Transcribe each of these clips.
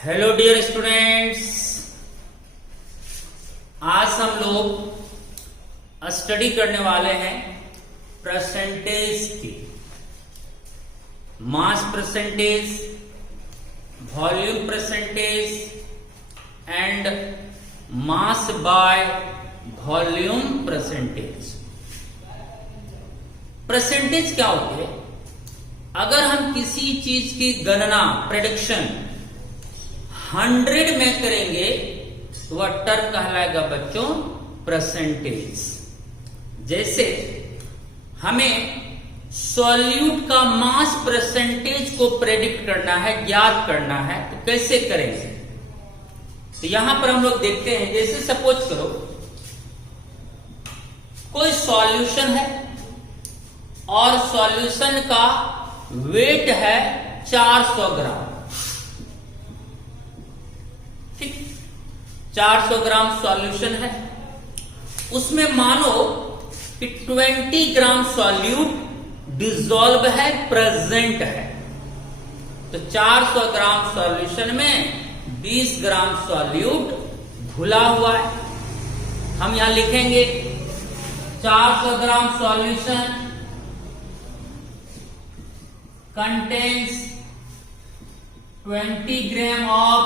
Hello dear students, आज हम लोग स्टडी करने वाले हैं परसेंटेज की। Mass percentage, volume percentage and mass by volume percentage. Percentage क्या होती है? अगर हम किसी चीज की गणना, प्रेडिक्शन 100 में करेंगे तो वह टर्म कहलाएगा बच्चों परसेंटेज। जैसे हमें सॉल्यूट का मास परसेंटेज को प्रेडिक्ट करना है, ज्ञात करना है, तो कैसे करेंगे? तो यहां पर हम लोग देखते हैं, जैसे सपोज करो कोई सॉल्यूशन है और सॉल्यूशन का वेट है 400 ग्राम। ठीक, 400 ग्राम सॉल्यूशन है, उसमें मानो कि 20 ग्राम सॉल्यूट डिसॉल्व है, प्रेजेंट है। तो 400 ग्राम सॉल्यूशन में 20 ग्राम सॉल्यूट घुला हुआ है। हम यहां लिखेंगे 400 ग्राम solution contains 20 gram of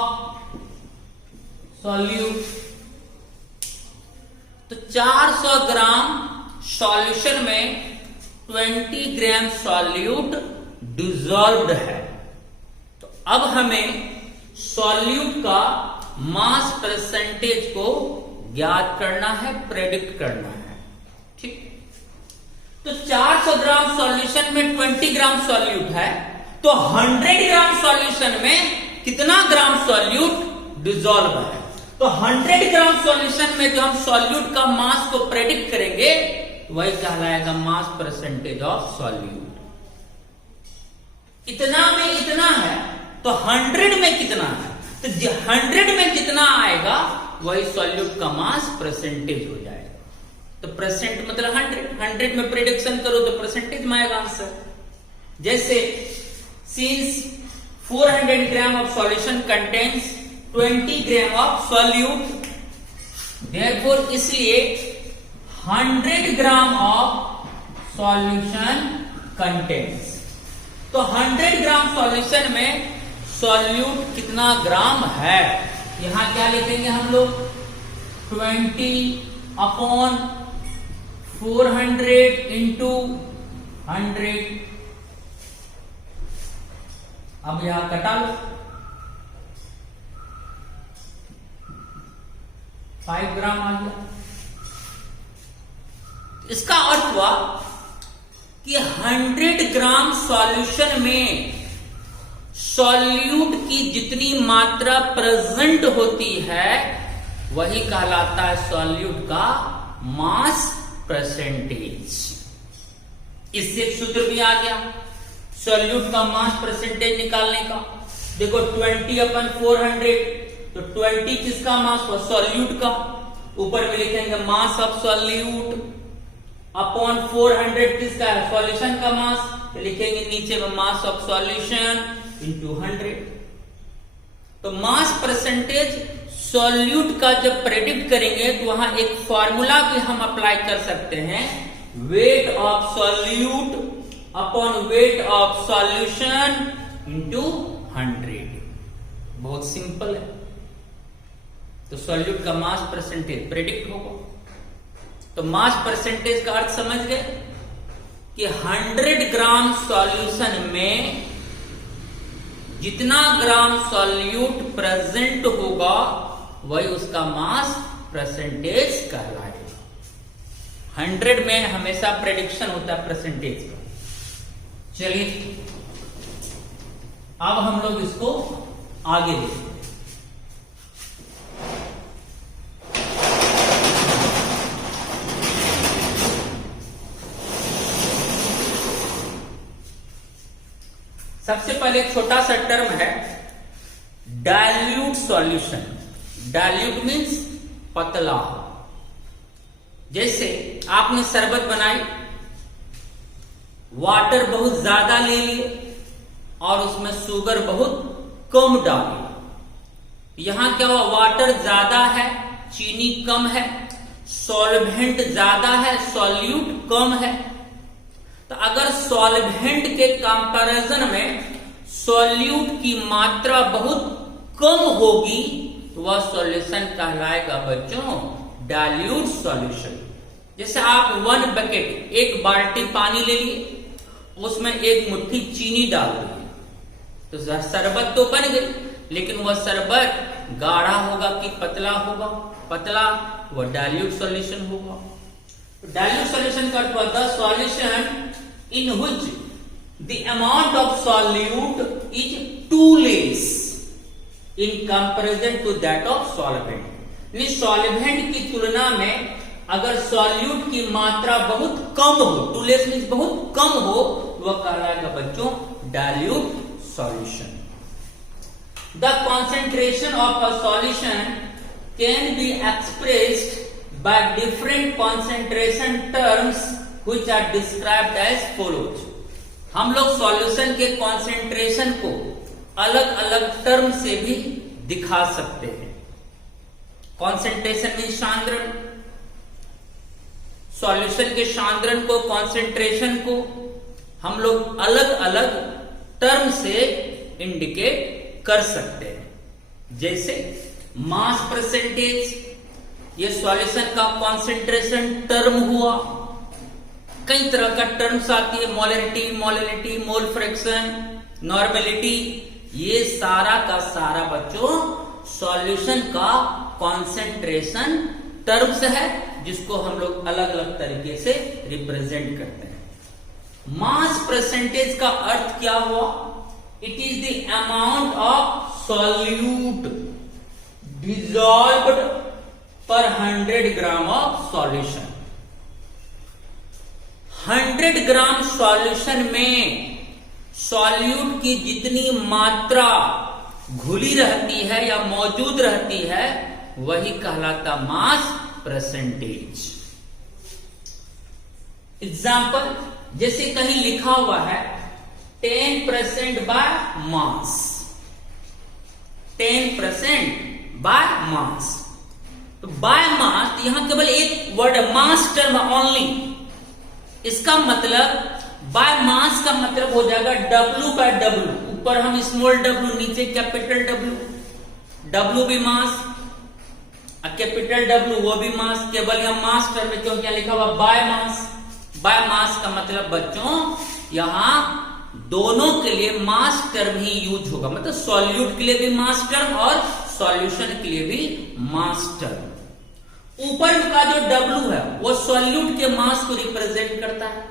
solute। तो 400 ग्राम सॉल्यूशन में 20 ग्राम सॉल्यूट डिसॉल्व्ड है। तो अब हमें सॉल्यूट का मास परसेंटेज को ज्ञात करना है, प्रेडिक्ट करना है। ठीक, तो 400 ग्राम सॉल्यूशन में 20 ग्राम सॉल्यूट है, तो 100 ग्राम सॉल्यूशन में कितना ग्राम सॉल्यूट डिसॉल्व है? तो 100 ग्राम सॉल्यूशन में जो हम सॉल्यूट का मास को प्रेडिक्ट करेंगे वही कहलाएगा मास परसेंटेज ऑफ सॉल्यूट। इतना में इतना है तो 100 में कितना है? तो 100 में जितना आएगा वही सॉल्यूट का मास परसेंटेज हो जाएगा। तो परसेंट मतलब 100 में प्रेडिक्शन करो तो परसेंटेज में आएगा आंसर। जैसे since 400 gram of solution contains 20 gram of solute, therefore इसलिए 100 ग्राम ऑफ सॉल्यूशन कंटेन्स। तो 100 ग्राम सॉल्यूशन में सॉल्यूट कितना ग्राम है? यहां क्या लिखेंगे हम लोग? 20 अपॉन 400 इंटू 100। अब यहां कटा लो, 5 ग्राम आ गया। इसका अर्थ हुआ कि 100 ग्राम सॉल्यूशन में सॉल्यूट की जितनी मात्रा प्रेजेंट होती है वही कहलाता है सॉल्यूट का मास परसेंटेज। इससे एक सूत्र भी आ गया सॉल्यूट का मास परसेंटेज निकालने का। देखो 20 अपन 400, तो 20 किसका मास हुआ? सॉल्यूट का। ऊपर में लिखेंगे मास ऑफ सॉल्यूट अपॉन 400 किसका है? सॉल्यूशन का मास। तो लिखेंगे नीचे में मास ऑफ सॉल्यूशन इंटू 100। तो मास परसेंटेज सॉल्यूट का जब प्रेडिक्ट करेंगे तो वहां एक फॉर्मूला भी हम अप्लाई कर सकते हैं, wait of solute upon weight of solution into 100। बहुत सिंपल है। तो सॉल्यूट का मास परसेंटेज प्रेडिक्ट होगा। तो मास परसेंटेज का अर्थ समझ गए कि 100 ग्राम सॉल्यूशन में जितना ग्राम सॉल्यूट प्रेजेंट होगा वही उसका मास परसेंटेज कहलाएगा। 100 में हमेशा प्रेडिक्शन होता है परसेंटेज का। चलिए अब हम लोग इसको आगे देखते हैं। सबसे पहले एक छोटा सा टर्म है डाइल्यूट सॉल्यूशन। डाइल्यूट मीन्स पतला। जैसे आपने शरबत बनाई, वाटर बहुत ज्यादा ले लिए और उसमें शुगर बहुत कम डाली, यहां क्या हुआ, वाटर ज्यादा है, चीनी कम है, सॉल्वेंट ज्यादा है, सॉल्यूट कम है। तो अगर सॉल्वेंट के कंपैरिजन में सॉल्यूट की मात्रा बहुत कम होगी तो वह सॉल्यूशन कहलाएगा बच्चों डाइल्यूट सॉल्यूशन। जैसे आप 1 बकेट, 1 बाल्टी पानी ले लिए, उसमें 1 मुट्ठी चीनी डाल दिए तो शरबत तो बन गई, लेकिन वह शरबत गाढ़ा होगा कि पतला होगा, पतला, वह डाइल्यूट सॉल्यूशन होगा। डाइल्यूट सॉल्यूशन का अर्थ होता है solution in which the amount of solute is too less in comparison to that of solvent. Solvent की तुलना में अगर सॉल्यूट की मात्रा बहुत कम हो, टू लेस मीन्स बहुत कम हो, वह कहलाएगा बच्चों dilute solution. The concentration of a solution can be expressed by different concentration terms which are described as follows. हम लोग सॉल्यूशन के कॉन्सेंट्रेशन को अलग अलग टर्म से भी दिखा सकते हैं। कॉन्सेंट्रेशन में सांद्रण, सॉल्यूशन के सांद्रण को, कॉन्सेंट्रेशन को हम लोग अलग अलग टर्म से इंडिकेट कर सकते हैं। जैसे मास परसेंटेज, ये सॉल्यूशन का कॉन्सेंट्रेशन टर्म हुआ। कई तरह का टर्म्स आती है, molarity, molarity, mole fraction, normality, ये सारा का सारा बच्चों सॉल्यूशन का कॉन्सेंट्रेशन टर्म्स है, जिसको हम लोग अलग अलग तरीके से रिप्रेजेंट करते हैं। मास परसेंटेज का अर्थ क्या हुआ, it is the amount of solute dissolved per 100 gram of solution. 100 gram solution में सॉल्यूट की जितनी मात्रा घुली रहती है या मौजूद रहती है वही कहलाता मास परसेंटेज। एग्जाम्पल, जैसे कहीं लिखा हुआ है 10% बाय मास, 10% बाय मास, तो बाय मास यहां केवल एक वर्ड है, मास टर्म ओनली। इसका मतलब बाय मास का मतलब हो जाएगा W बाय W, ऊपर हम स्मॉल w, नीचे कैपिटल W भी मास, कैपिटल W वो भी मास, केवल यहां मास टर्म में क्यों क्या लिखा हुआ बाय मास। बाय मास का मतलब बच्चों यहां दोनों के लिए मास टर्म ही यूज होगा, मतलब सॉल्यूट के लिए भी मास टर्म और सॉल्यूशन के लिए भी मास टर्म। ऊपर का जो W है वो सॉल्यूट के मास को रिप्रेजेंट करता है,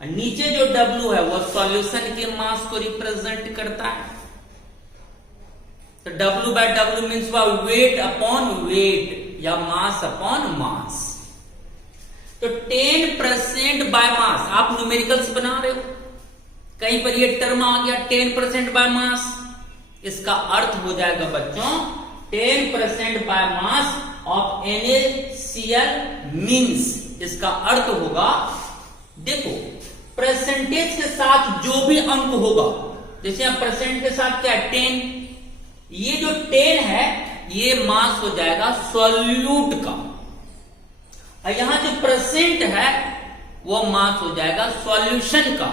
और नीचे जो W है वो सॉल्यूशन के मास को रिप्रेजेंट करता है। तो W by W means weight upon weight या मास अपॉन मास। तो 10% बाय मास, आप न्यूमेरिकल्स बना रहे हो, कहीं पर ये टर्म आ गया 10% बाय मास, इसका अर्थ हो जाएगा बच्चों 10% by mass of NaCl means, इसका अर्थ होगा, देखो परसेंटेज के साथ जो भी अंक होगा, जैसे यहां परसेंट के साथ क्या है 10, ये जो 10 है ये मास हो जाएगा सॉल्यूट का, और यहां जो परसेंट है वो मास हो जाएगा सॉल्यूशन का।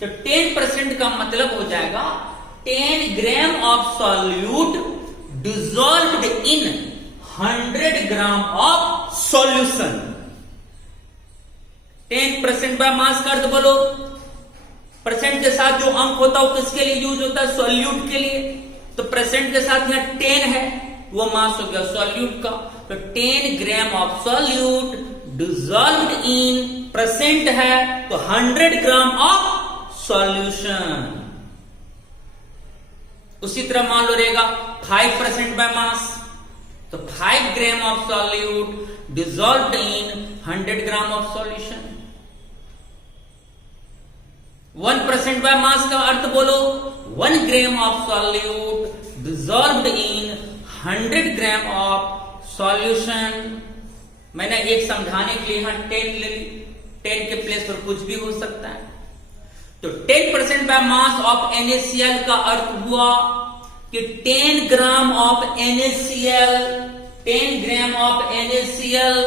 तो 10% का मतलब हो जाएगा 10 gram of solute dissolved in 100 gram of solution. 10% by mass का अर्थ बोलो, परसेंट के साथ जो अंक होता है वो किसके लिए यूज होता है, सॉल्यूट के लिए। तो परसेंट के साथ यहां 10 है, वो मास हो गया सॉल्यूट का। तो 10 gram of solute dissolved in, percent है तो 100 ग्राम ऑफ सॉल्यूशन। उसी तरह मान लो रहेगा 5% बाय मास, तो 5 gram of solute dissolved in 100 gram of solution. 1% by mass का अर्थ बोलो, 1 gram of solute dissolved in 100 gram of solution. मैंने एक समझाने के लिए यहां 10 ले ली, 10 के प्लेस पर कुछ भी हो सकता है। तो 10% बाय मास ऑफ NaCl का अर्थ हुआ कि 10 gram of NaCl, 10 gram of NaCl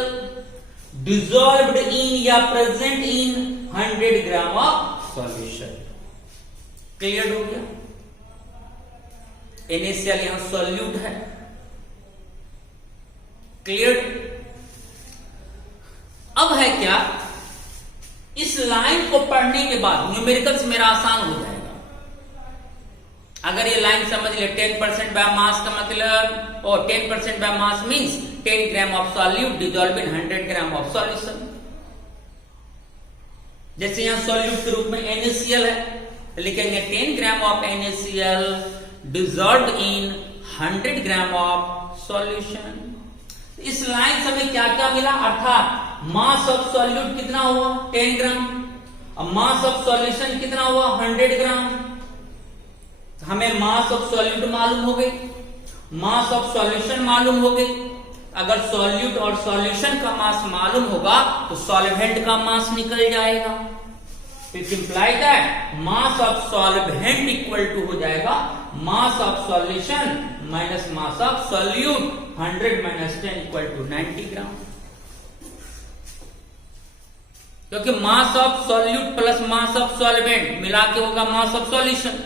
dissolved in या present in 100 gram of solution. Clear हो गया? NaCl यहां सॉल्यूट है। क्लियर? अब है क्या, इस लाइन को पढ़ने के बाद न्यूमेरिकल्स मेरा आसान हो जाएगा। अगर ये लाइन समझ ले 10% बाय मास का मतलब, और 10% by mass means 10 gram of solute dissolve in 100 gram of solution. जैसे यहां सॉल्यूट के रूप में NaCl है, तो लिखेंगे 10 gram of NaCl dissolve in 100 gram of solution. इस लाइन से हमें क्या क्या मिला, अर्थात मास ऑफ सॉल्यूट कितना हुआ 10 ग्राम, अब मास ऑफ सॉल्यूशन कितना हुआ 100 ग्राम। हमें मास ऑफ सॉल्यूट मालूम हो गई, मास ऑफ सॉल्यूशन मालूम हो गई। अगर सॉल्यूट और सॉल्यूशन का मास मालूम होगा तो सॉल्वेंट का मास निकल जाएगा। It imply that mass of solvent equal to हो जाएगा mass of solution minus mass of solute. 100 minus 10 equal to 90 gram. क्योंकि mass of solute plus mass of solvent मिला के होगा मास ऑफ सॉल्यूशन,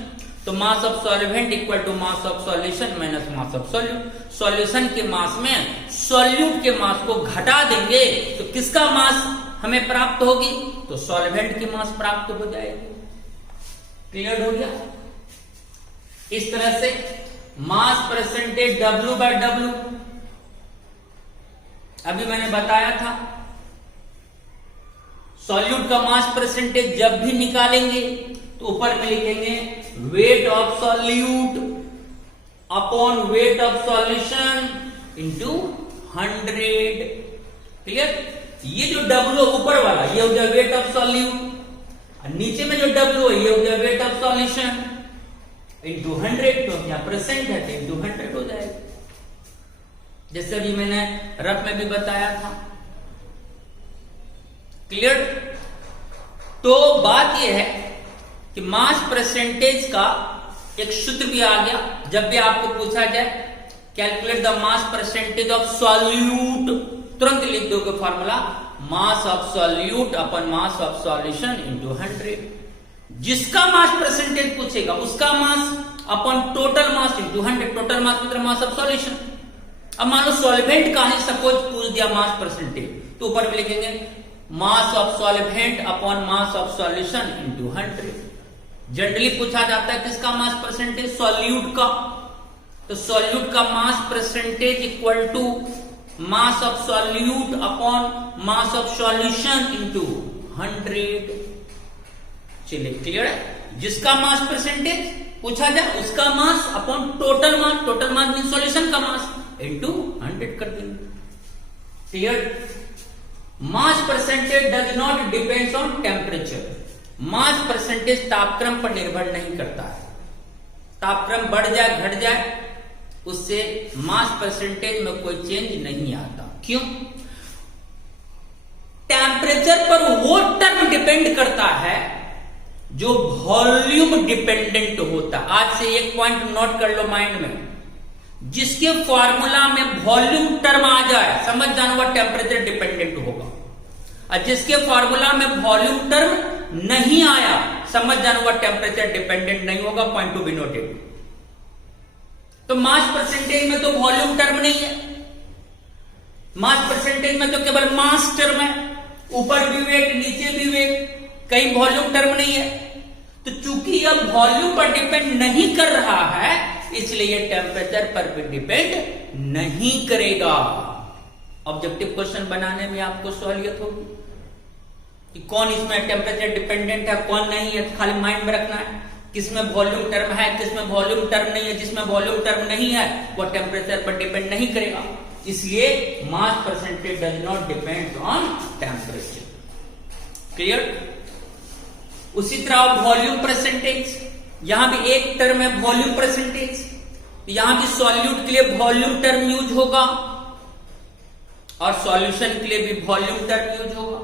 तो mass of solvent equal to mass of solution minus mass of solute. Solution के mass में solute के मास को घटा देंगे तो किसका मास हमें प्राप्त होगी, तो सॉल्वेंट की मास प्राप्त हो जाएगी। क्लियर हो गया? इस तरह से मास परसेंटेज W/W अभी मैंने बताया था। सॉल्यूट का मास परसेंटेज जब भी निकालेंगे तो ऊपर में लिखेंगे wait of solute upon weight of solution into 100। Clear? ये जो W ऊपर वाला ये हो गया वेट ऑफ सॉल्यूट, नीचे में जो W है ये हो गया वेट ऑफ सॉल्यूशन इनटू 100। तो क्या परसेंट है तो इनटू 100 हो जाएगा। जैसे अभी मैंने रफ में भी बताया था। क्लियर? तो बात यह है कि मास परसेंटेज का एक सूत्र भी आ गया। जब भी आपको पूछा जाए calculate the mass percentage of solute, तुरंत लिख दोगे formula mass of solute upon mass of solution into 100। जिसका मास परसेंटेज पूछेगा उसका mass upon total mass into 100। Total mass मतलब मास ऑफ सॉल्यूशन। अब मान लो सॉल्वेंट का ही सपोज पूछ दिया मास परसेंटेज, तो ऊपर में लिखेंगे मास of solvent upon mass of solution into 100। Generally पूछा जाता है किसका मास परसेंटेज, सॉल्यूट का। तो सॉल्यूट का mass percentage equal to mass of solute upon mass of solution into 100। चलिए क्लियर है? जिसका मास परसेंटेज पूछा जाए उसका mass upon total mass, total mass mean solution का मास इनटू 100 कर देंगे। Clear? Mass percentage does not depends on temperature. Mass percentage तापक्रम पर निर्भर नहीं करता है। तापक्रम बढ़ जाए घट जाए उससे मास परसेंटेज में कोई चेंज नहीं आता। क्यों? टेम्परेचर पर वो टर्म डिपेंड करता है जो वॉल्यूम डिपेंडेंट होता है। आज से एक पॉइंट नोट कर लो माइंड में, जिसके फॉर्मूला में वॉल्यूम टर्म आ जाए समझ जाना वह टेम्परेचर डिपेंडेंट होगा, और जिसके फॉर्मूला में वॉल्यूम टर्म नहीं आया समझ जाना वह टेम्परेचर डिपेंडेंट नहीं होगा। Point to be noted. तो मास परसेंटेज में तो वॉल्यूम टर्म नहीं है। मास परसेंटेज में तो केवल मास टर्म है, ऊपर भी वेट नीचे भी वेट, कहीं वॉल्यूम टर्म नहीं है। तो चूंकि यह वॉल्यूम पर डिपेंड नहीं कर रहा है इसलिए यह टेम्परेचर पर भी डिपेंड नहीं करेगा। ऑब्जेक्टिव क्वेश्चन बनाने में आपको सहूलियत होगी कि कौन इसमें टेम्परेचर डिपेंडेंट है कौन नहीं है। खाली माइंड में रखना है किसमें वॉल्यूम टर्म है किसमें वॉल्यूम टर्म नहीं है। जिसमें वॉल्यूम टर्म नहीं है वो टेम्परेचर पर डिपेंड नहीं करेगा। इसलिए mass percentage does not depend on temperature. Clear? उसी तरह वॉल्यूम परसेंटेज, यहां भी एक टर्म है वॉल्यूम परसेंटेज, यहां भी सॉल्यूट के लिए वॉल्यूम टर्म यूज होगा और सॉल्यूशन के लिए भी वॉल्यूम टर्म यूज होगा।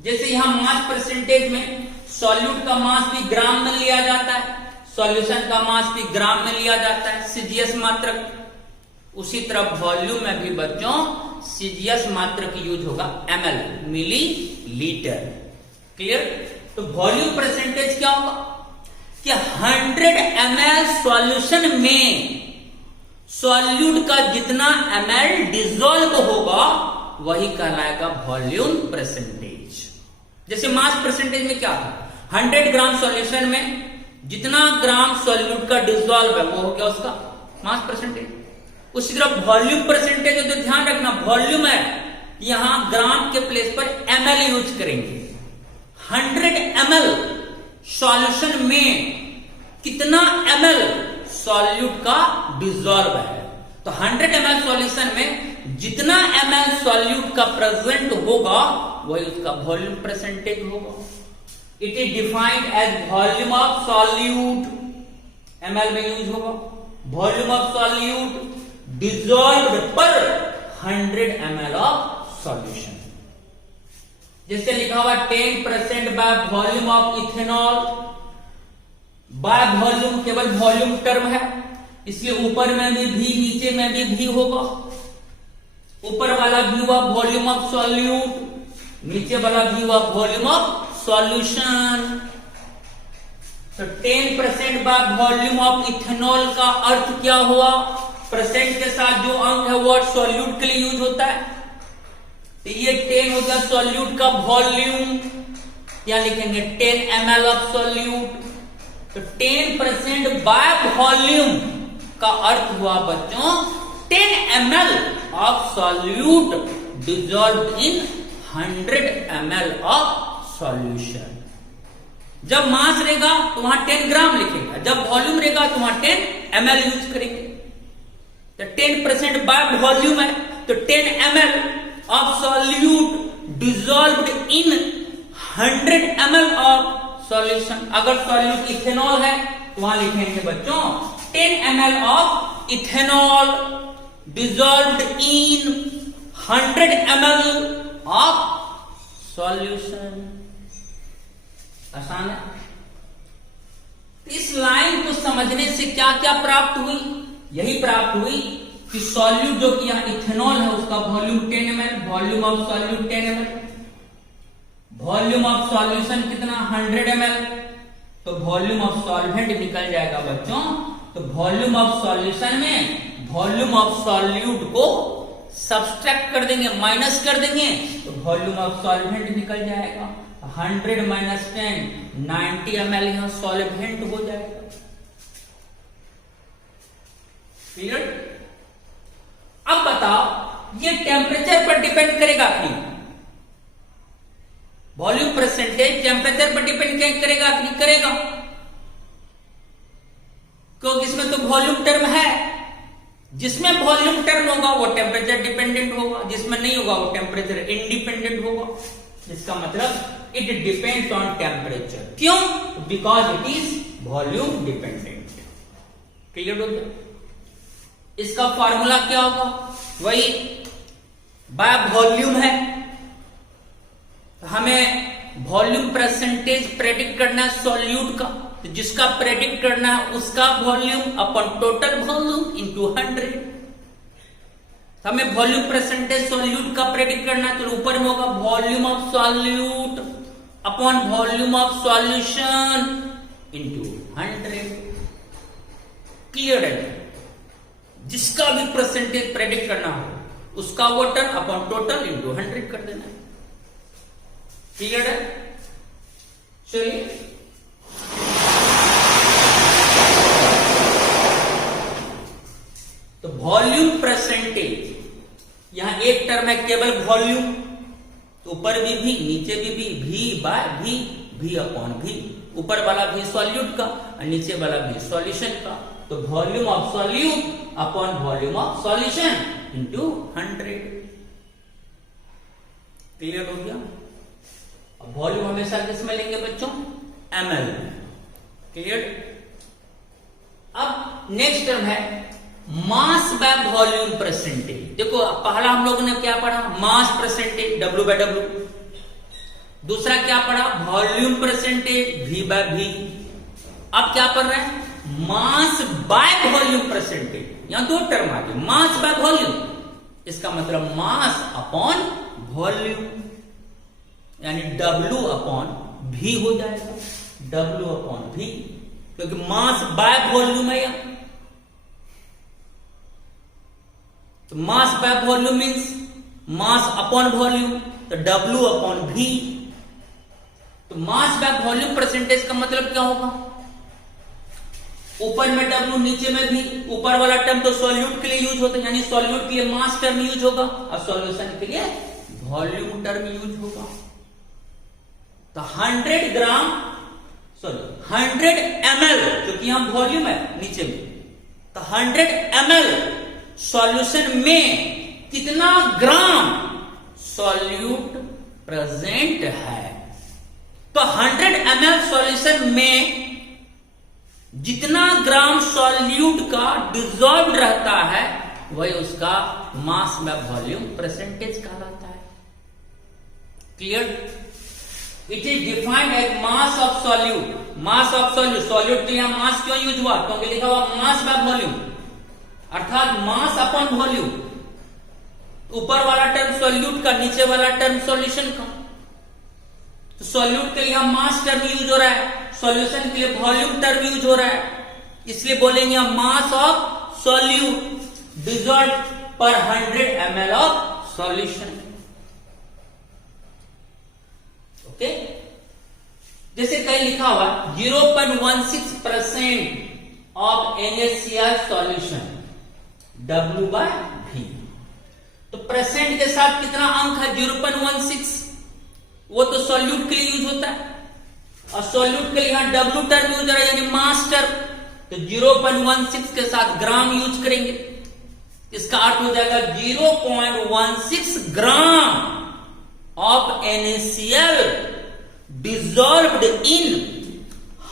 जैसे यहां मास परसेंटेज में सॉल्यूट का मास भी ग्राम में लिया जाता है, सॉल्यूशन का मास भी ग्राम में लिया जाता है, सीजीएस मात्रक। उसी तरह वॉल्यूम में भी बच्चों सीजीएस मात्रक यूज होगा, एमएल, मिली लीटर। क्लियर? तो वॉल्यूम परसेंटेज क्या होगा कि 100 ml सॉल्यूशन में सॉल्यूट का जितना ml डिसॉल्व होगा वही कहलाएगा वॉल्यूम परसेंटेज। जैसे मास परसेंटेज में क्या था, 100 ग्राम सॉल्यूशन में जितना ग्राम सॉल्यूट का डिसॉल्व है वो हो गया उसका मास परसेंटेज। उसी तरह वॉल्यूम परसेंटेज है, तो ध्यान रखना वॉल्यूम है, यहां ग्राम के प्लेस पर ml यूज करेंगे। 100 ml सॉल्यूशन में कितना ml सॉल्यूट का डिसॉल्व है, तो 100 ml सॉल्यूशन में जितना ml सॉल्यूट का प्रेजेंट होगा वही उसका वॉल्यूम परसेंटेज होगा। It is defined as volume of solute, ml में यूज होगा, volume of solute dissolved per 100 ml of solution. जैसे लिखा हुआ 10% by volume of ethanol, by volume केवल वॉल्यूम टर्म है, इसलिए ऊपर में भी नीचे में भी होगा। ऊपर वाला भी हुआ वॉल्यूम ऑफ सॉल्यूट, नीचे वाला भी हुआ वॉल्यूम ऑफ सॉल्यूशन। तो 10% बाय वॉल्यूम ऑफ इथेनॉल का अर्थ क्या हुआ, परसेंट के साथ जो अंक है वो सॉल्यूट के लिए यूज होता है, तो ये 10 हो गया सॉल्यूट का वॉल्यूम, या लिखेंगे 10 ml ऑफ सॉल्यूट। तो 10% बाय वॉल्यूम का अर्थ हुआ बच्चों 10 ml of solute dissolved in 100 ml of solution. जब मास रहेगा तो वहां 10 ग्राम लिखेगा, जब वॉल्यूम रहेगा तो वहां 10 ml यूज करेंगे। तो 10% बाय वॉल्यूम है, तो 10 ml of solute dissolved in 100 ml of solution. अगर सॉल्यूट इथेनॉल है तो वहां लिखेंगे बच्चों 10 ml of ethanol dissolved in 100 ml of solution. आसान है। इस लाइन को समझने से क्या क्या प्राप्त हुई, यही प्राप्त हुई कि सॉल्यूट जो कि यहां इथेनॉल है उसका volume 10 ml, volume of solute 10 ml, volume of solution कितना 100 ml, तो वॉल्यूम ऑफ सॉल्वेंट निकल जाएगा बच्चों। तो वॉल्यूम ऑफ सॉल्यूशन में वॉल्यूम ऑफ सॉल्यूट को सब्सट्रैक्ट कर देंगे, माइनस कर देंगे, तो वॉल्यूम ऑफ सॉल्वेंट निकल जाएगा। 100 माइनस 10 90 ml यहां सॉल्वेंट हो जाएगा। क्लियर? अब बताओ ये टेम्परेचर पर डिपेंड करेगा कि नहीं? वॉल्यूम परसेंटेज टेम्परेचर पर डिपेंड करेगा कि नहीं? करेगा, क्योंकि इसमें तो वॉल्यूम टर्म है। जिसमें वॉल्यूम टर्म होगा वो टेम्परेचर डिपेंडेंट होगा, जिसमें नहीं होगा वो टेम्परेचर इंडिपेंडेंट होगा। इसका मतलब इट डिपेंड्स ऑन टेम्परेचर। क्यों? Because it is volume dependent. Clear हो गया? इसका फॉर्मूला क्या होगा? वही बाय वॉल्यूम है, हमें वॉल्यूम परसेंटेज प्रेडिक्ट करना है सॉल्यूट का, तो जिसका प्रेडिक्ट करना है उसका volume upon total volume into 100। हमें वॉल्यूम परसेंटेज सॉल्यूट का प्रेडिक्ट करना है, तो ऊपर में होगा volume of solute upon volume of solution into 100। Clear है? जिसका भी परसेंटेज प्रेडिक्ट करना हो उसका वोटर अपॉन टोटल इनटू 100 कर देना है। क्लियर है? चलिए तो वॉल्यूम परसेंटेज, यहां एक टर्म है केवल वॉल्यूम, तो ऊपर भी नीचे भी V by V upon V। ऊपर वाला भी सॉल्यूट का और नीचे वाला भी सॉल्यूशन का, तो volume of solute upon volume of solution into 100। Clear हो गया? अब वॉल्यूम हमेशा किसमें लेंगे बच्चों? ml। क्लियर? अब नेक्स्ट टर्म है मास बाय वॉल्यूम परसेंटेज। देखो पहला हम लोगों ने क्या पढ़ा? Mass percentage W/W। दूसरा क्या पढ़ा? Volume percentage V/V। अब क्या पढ़ रहे हैं? मास बाय वॉल्यूम परसेंटेज। यहां दो टर्म आ गए, मास बाय वॉल्यूम, इसका मतलब मास अपॉन वॉल्यूम, यानी W अपॉन V हो जाएगा, W अपॉन V, क्योंकि मास बाय वॉल्यूम है यहां। तो मास by volume means mass upon volume, तो W अपॉन V। तो मास बाय वॉल्यूम परसेंटेज का मतलब क्या होगा, ऊपर में W नीचे में V, ऊपर वाला टर्म तो सॉल्यूट के लिए यूज होता है, यानी सॉल्यूट के लिए मास टर्म यूज होगा और सॉल्यूशन के लिए वॉल्यूम टर्म यूज होगा। तो 100 ml, क्योंकि यहां वॉल्यूम है नीचे में, तो 100 ml सॉल्यूशन में कितना ग्राम सॉल्यूट प्रेजेंट है। तो 100 ml सॉल्यूशन में जितना ग्राम सॉल्यूट का डिसॉल्व रहता है वही उसका मास बाय वॉल्यूम परसेंटेज कहलाता है। Clear? It is defined as mass of solute. Mass of solute, solute के यहां मास क्यों यूज हुआ, क्योंकि लिखा हुआ मास बाय वॉल्यूम, अर्थात मास अपॉन वॉल्यूम। ऊपर वाला टर्म सॉल्यूट का, नीचे वाला टर्म सॉल्यूशन का। तो सॉल्यूट के लिए यहां मास टर्म यूज हो रहा है, सॉल्यूशन के लिए वॉल्यूम टर्म यूज हो रहा है, इसलिए बोलेंगे मास ऑफ सॉल्यूट डिसॉल्व पर 100 ml ऑफ सॉल्यूशन। ओके, जैसे कहीं लिखा हुआ 0.16% ऑफ NaCl सॉल्यूशन W/V। तो परसेंट के साथ कितना अंक है 0.16, वो तो सॉल्यूट के लिए यूज होता है, और सॉल्यूट के लिए यहां W टर्म यूज हो रहा है, यानी मास टर्म। तो 0.16 के साथ ग्राम यूज करेंगे, इसका अर्थ हो जाएगा 0.16 ग्राम of NaCl dissolved in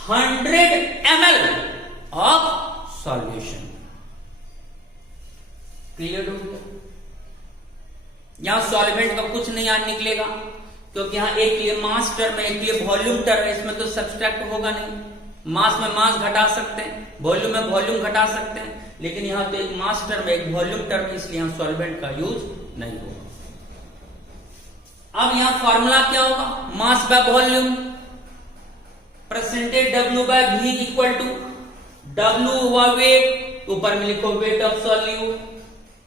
100 ml of solution. Clear हो गया? यहां सॉल्वेंट का कुछ नहीं यहां निकलेगा, क्योंकि यहां एक लिए मास टर्म है, एक लिए वॉल्यूम टर्म है, इसमें तो सब्सट्रैक्ट होगा नहीं। मास में मास घटा सकते हैं, वॉल्यूम में वॉल्यूम घटा सकते हैं, लेकिन यहां तो एक मास टर्म है, एक वॉल्यूम टर्म है, इसलिए यहां सॉल्वेंट का यूज नहीं होगा। अब यहां फॉर्मूला क्या होगा, mass by volume percentage W/V equal to W हुआ वेट, ऊपर में लिखो weight of solute,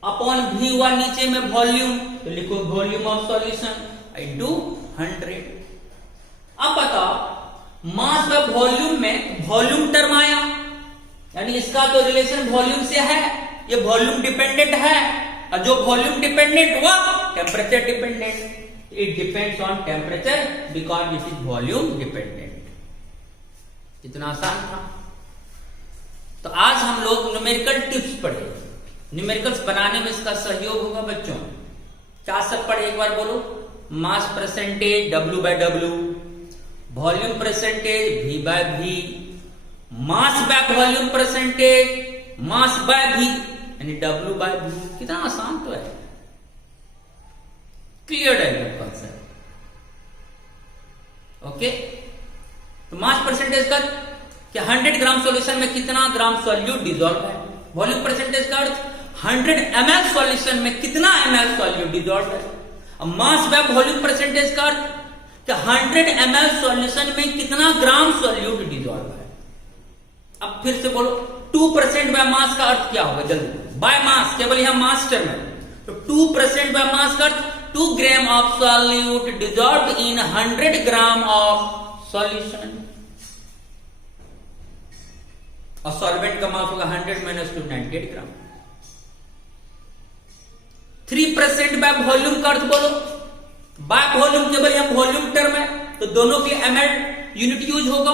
upon V हुआ नीचे में वॉल्यूम, तो लिखो वॉल्यूम ऑफ सॉल्यूशन इनटू 100। अब बताओ मास बाय वॉल्यूम में वॉल्यूम टर्म आया, यानी इसका तो रिलेशन वॉल्यूम से है, ये वॉल्यूम डिपेंडेंट है, और जो वॉल्यूम डिपेंडेंट हुआ temperature dependent. It depends on temperature because it is volume dependent. इतना आसान था। तो आज हम लोग न्यूमेरिकल टिप्स पढ़े, न्यूमेरिकल्स बनाने में इसका सहयोग होगा बच्चों। क्या सब पढ़े एक बार बोलो, mass percentage W/W, volume percentage V/V, mass by volume percentage mass by V यानी W/V। कितना आसान तो है, क्लियर है कॉन्सेप्ट। ओके, तो मास परसेंटेज का क्या 100 ग्राम सॉल्यूशन में कितना ग्राम सॉल्यूट डिसॉल्व है, वॉल्यूम परसेंटेज का अर्थ 100 ml सॉल्यूशन में कितना ml सॉल्यूट डिसॉल्व है, और मास बाय वॉल्यूम परसेंटेज का अर्थ कि 100 ml सॉल्यूशन में कितना ग्राम सॉल्यूट डिसॉल्व है। अब फिर से बोलो 2% बाय मास का अर्थ क्या होगा, जल्दी। बाय मास केवल यहां मास टर्म है, तो 2% बाय मास का अर्थ 2 gram of solute dissolved in 100 gram of solution, और सॉल्वेंट का मास होगा 100 - 2 98 ग्राम। 3% बाय वॉल्यूम का अर्थ बोलो, बाय वॉल्यूम केवल यहां वॉल्यूम टर्म है, तो दोनों के ml यूनिट यूज होगा,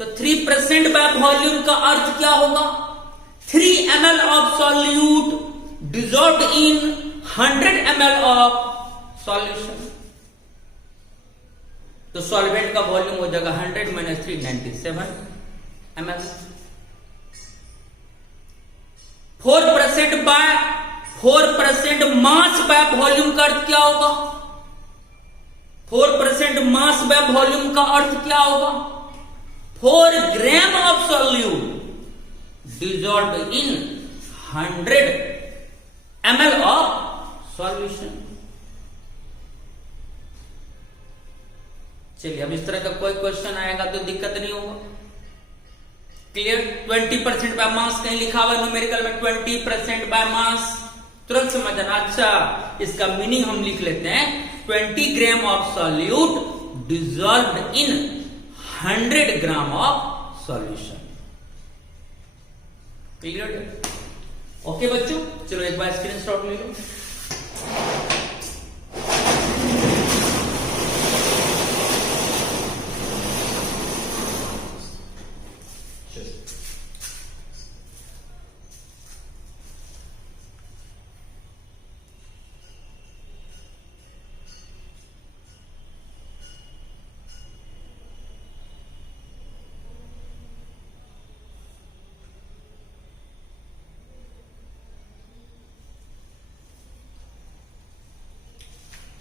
तो 3% बाय वॉल्यूम का अर्थ क्या होगा, 3 ml of solute dissolved in 100 ml of solution. तो सॉल्वेंट का वॉल्यूम हो जाएगा 100 - 3 97 ml। 4% मास बाय वॉल्यूम का अर्थ क्या होगा, 4% मास बाय वॉल्यूम का अर्थ क्या होगा, 4 gram of solute dissolved in 100 ml of solution। चलिए, अब इस तरह का कोई क्वेश्चन आएगा तो दिक्कत नहीं होगा। क्लियर? 20% बाय मास कहीं लिखा हुआ न्यूमेरिकल में 20% बाय मास, तुरंत समझ जाना। अच्छा, इसका मीनिंग हम लिख लेते हैं 20 gram of solute dissolved in 100 gram of solution. Clear? Okay बच्चों, चलो एक बार स्क्रीनशॉट ले लो।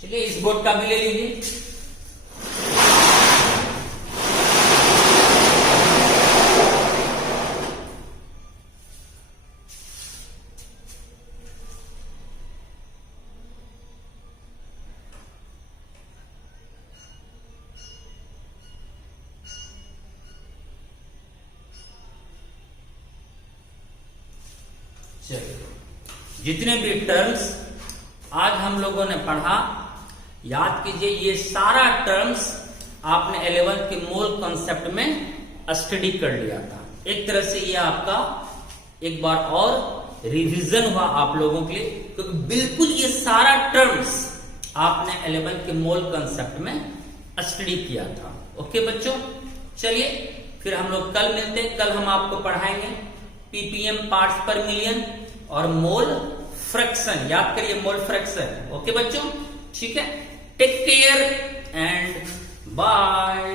चलिए, इस बोर्ड का भी ले लीजिए। चलिए, जितने भी टर्म्स आज हम लोगों ने पढ़ा, याद कीजिए, ये सारा टर्म्स आपने 11th के मोल कॉन्सेप्ट में स्टडी कर लिया था। एक तरह से ये आपका एक बार और रिवीजन हुआ आप लोगों के लिए, क्योंकि बिल्कुल ये सारा टर्म्स आपने 11th के मोल कॉन्सेप्ट में स्टडी किया था। ओके बच्चों, चलिए फिर हम लोग कल मिलते हैं। कल हम आपको पढ़ाएंगे पीपीएम पार्ट्स पर मिलियन और मोल फ्रैक्शन। याद करिए, मोल फ्रैक्शन। ओके बच्चों, ठीक है, टेक केयर एंड बाय।